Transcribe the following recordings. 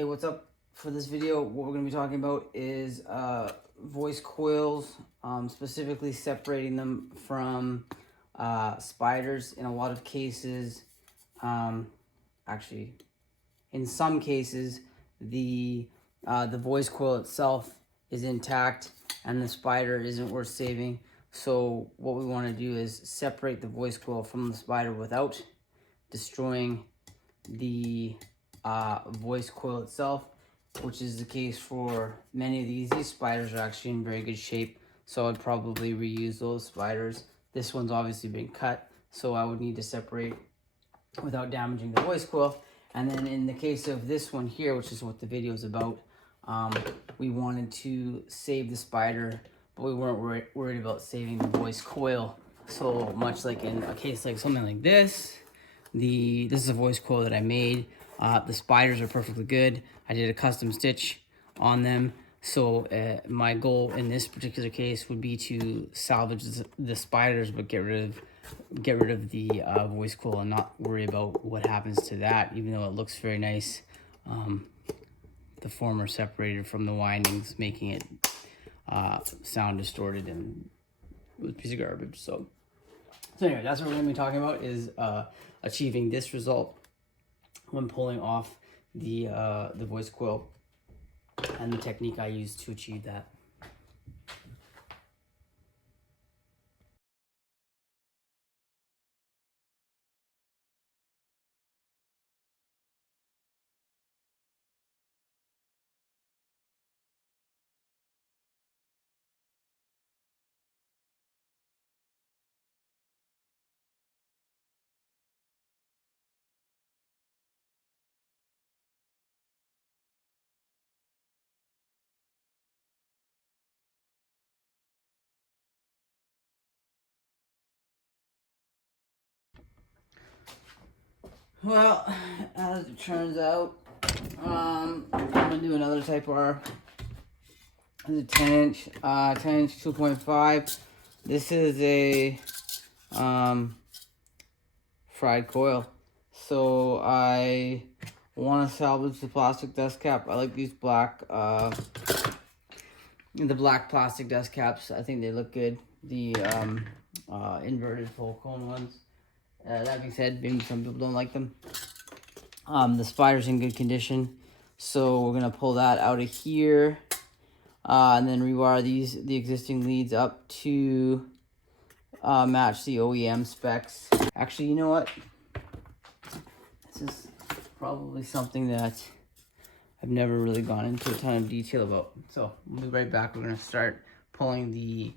Hey, what's up? For this video, what we're going to be talking about is voice coils, specifically separating them from spiders. In a lot of cases, actually, in some cases, the voice coil itself is intact and the spider isn't worth saving. So what we want to do is separate the voice coil from the spider without destroying the voice coil itself, which is the case for many of these. These spiders are actually in very good shape, so I'd probably reuse those spiders. This one's obviously been cut, so I would need to separate without damaging the voice coil. And then in the case of this one here, which is what the video is about, we wanted to save the spider, but we weren't worried about saving the voice coil. So much like in a case like something like this, this is a voice coil that I made. The spiders are perfectly good. I did a custom stitch on them. So my goal in this particular case would be to salvage the spiders, but get rid of the voice coil and not worry about what happens to that, even though it looks very nice. The former separated from the windings, making it sound distorted and it was a piece of garbage. So anyway, that's what we're going to be talking about, is achieving this result when pulling off the voice coil, and the technique I use to achieve that. Well, as it turns out, I'm gonna do another Type R. It's a 10-inch, 10-inch 2.5. This is a fried coil. So I want to salvage the plastic dust cap. I like these black, the black plastic dust caps. I think they look good. The inverted full cone ones. That being said, maybe some people don't like them. The spider's in good condition, so we're gonna pull that out of here, and then rewire the existing leads up to match the OEM specs. Actually, you know what? This is probably something that I've never really gone into a ton of detail about. So we'll be right back. We're gonna start pulling the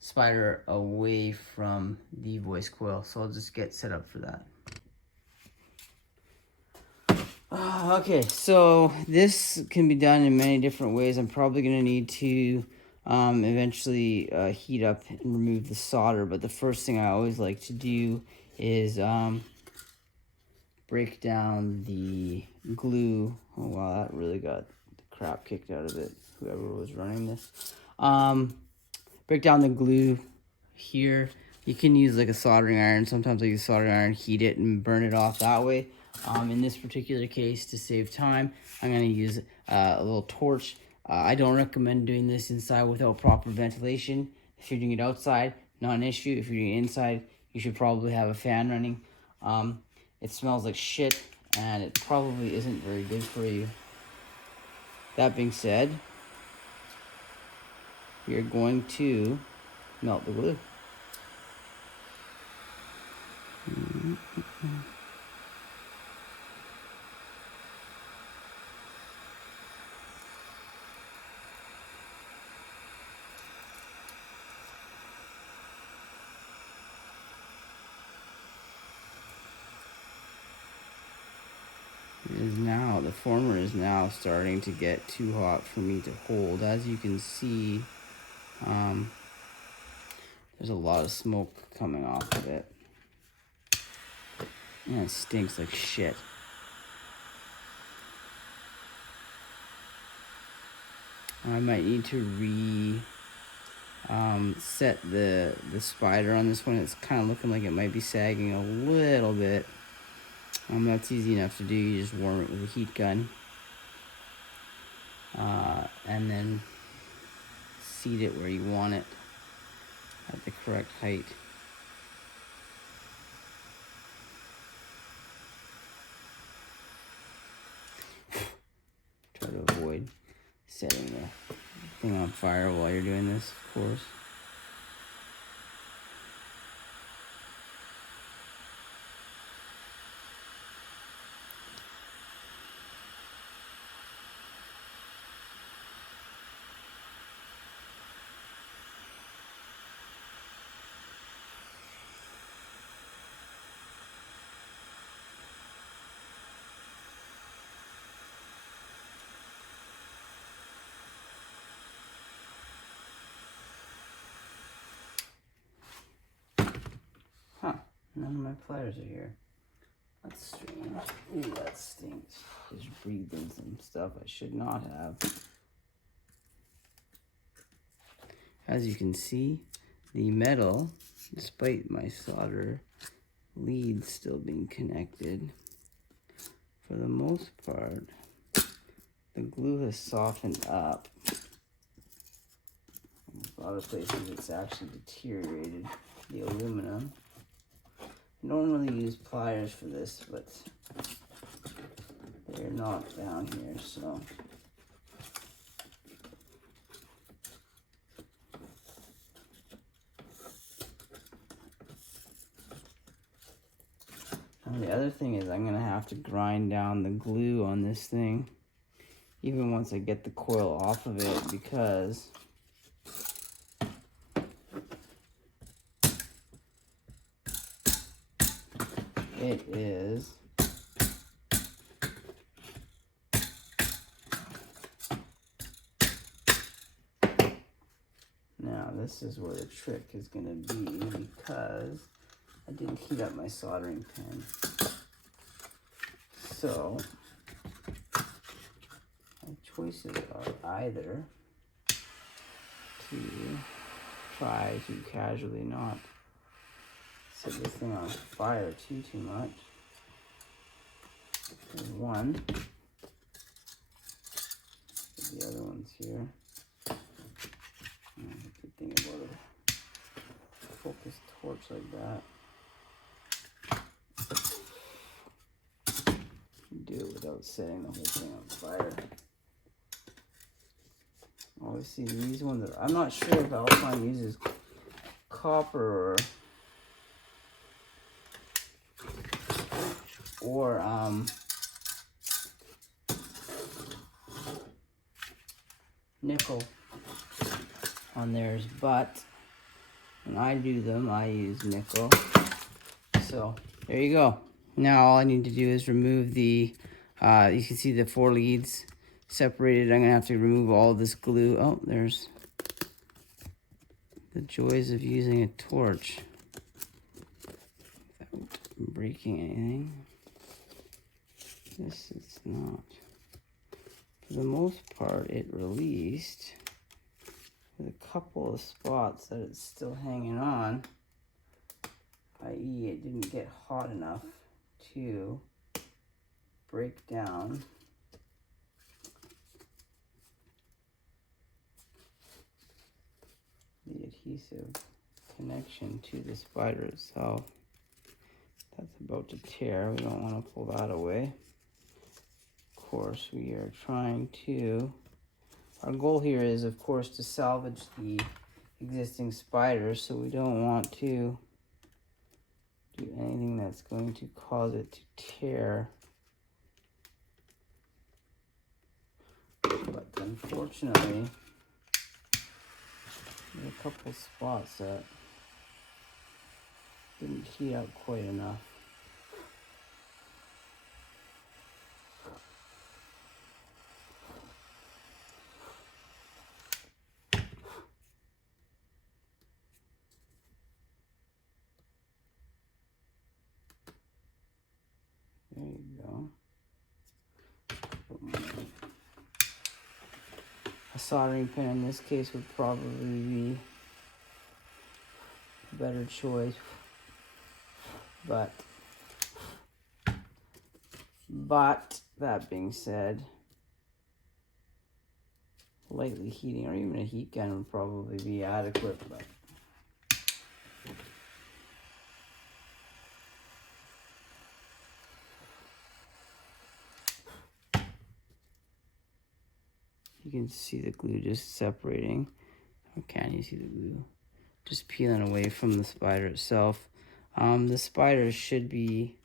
spider away from the voice coil. So I'll just get set up for that. Okay, so this can be done in many different ways. I'm probably going to need to eventually heat up and remove the solder, but the first thing I always like to do is break down the glue. Oh wow, that really got the crap kicked out of it, whoever was running this. Break down the glue here. You can use like a soldering iron. Sometimes I use a soldering iron, heat it, and burn it off that way. In this particular case, to save time, I'm going to use a little torch. I don't recommend doing this inside without proper ventilation. If you're doing it outside, not an issue. If you're doing it inside, you should probably have a fan running. It smells like shit, and it probably isn't very good for you. That being said, you're going to melt the glue. The former is now starting to get too hot for me to hold. As you can see, there's a lot of smoke coming off of it. And it stinks like shit. I might need to set the spider on this one. It's kind of looking like it might be sagging a little bit. That's easy enough to do. You just warm it with a heat gun. and then seat it where you want it at the correct height. Try to avoid setting the thing on fire while you're doing this, of course. Huh, none of my pliers are here. That's strange. Ooh, that stinks. Just breathed in some stuff I should not have. As you can see, the metal, despite my solder leads still being connected, for the most part, the glue has softened up. In a lot of places it's actually deteriorated the aluminum. I normally use pliers for this, but they're not down here, so. And the other thing is I'm gonna have to grind down the glue on this thing, even once I get the coil off of it, because it is now this is where the trick is going to be, because I didn't heat up my soldering pen. So my choices are either to try to casually not set this thing on fire too much. There's one. The other one's here. Good thing about a focus torch like that. Do it without setting the whole thing on fire. Obviously, these ones are, I'm not sure if Alpine uses copper or nickel on theirs, but when I do them, I use nickel. So there you go. Now all I need to do is remove the, you can see the 4 leads separated. I'm gonna have to remove all of this glue. Oh, there's the joys of using a torch without breaking anything. This is not. For the most part, it released with a couple of spots that it's still hanging on, i.e. it didn't get hot enough to break down the adhesive connection to the spider itself. That's about to tear. We don't want to pull that away. Of course, we are trying to, our goal here is, of course, to salvage the existing spider, so we don't want to do anything that's going to cause it to tear. But unfortunately, there's a couple spots that didn't heat up quite enough. There you go. A soldering pen in this case would probably be a better choice, but that being said, lightly heating, or even a heat gun would probably be adequate. But you can see the glue just separating. Or can you see the glue just peeling away from the spider itself? The spider should be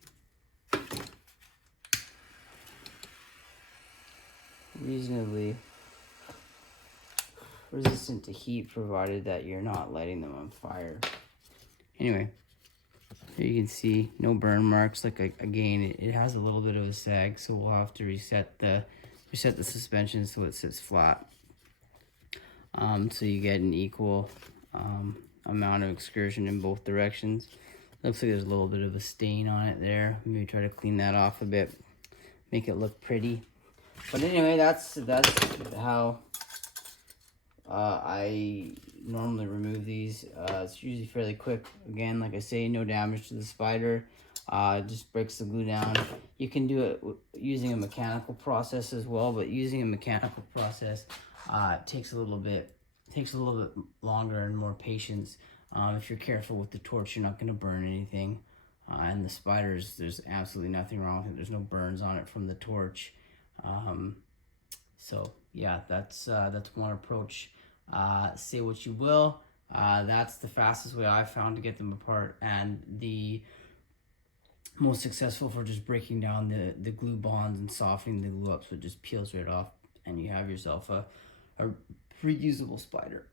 reasonably resistant to heat, provided that you're not lighting them on fire. Anyway, here you can see no burn marks. Like, again, it has a little bit of a sag, so we'll have to reset the suspension so it sits flat. So you get an equal amount of excursion in both directions. Looks like there's a little bit of a stain on it there. Maybe try to clean that off a bit, make it look pretty. But anyway, that's how I normally remove these. It's usually fairly quick. Again, like I say, no damage to the spider. Just breaks the glue down. You can do it using a mechanical process as well, but using a mechanical process takes a little bit longer and more patience. If you're careful with the torch, you're not going to burn anything. And the spiders, there's absolutely nothing wrong with it. There's no burns on it from the torch. So yeah, that's one approach. Say what you will. That's the fastest way I've found to get them apart, and the most successful for just breaking down the glue bonds and softening the glue up so it just peels right off, and you have yourself a reusable spider.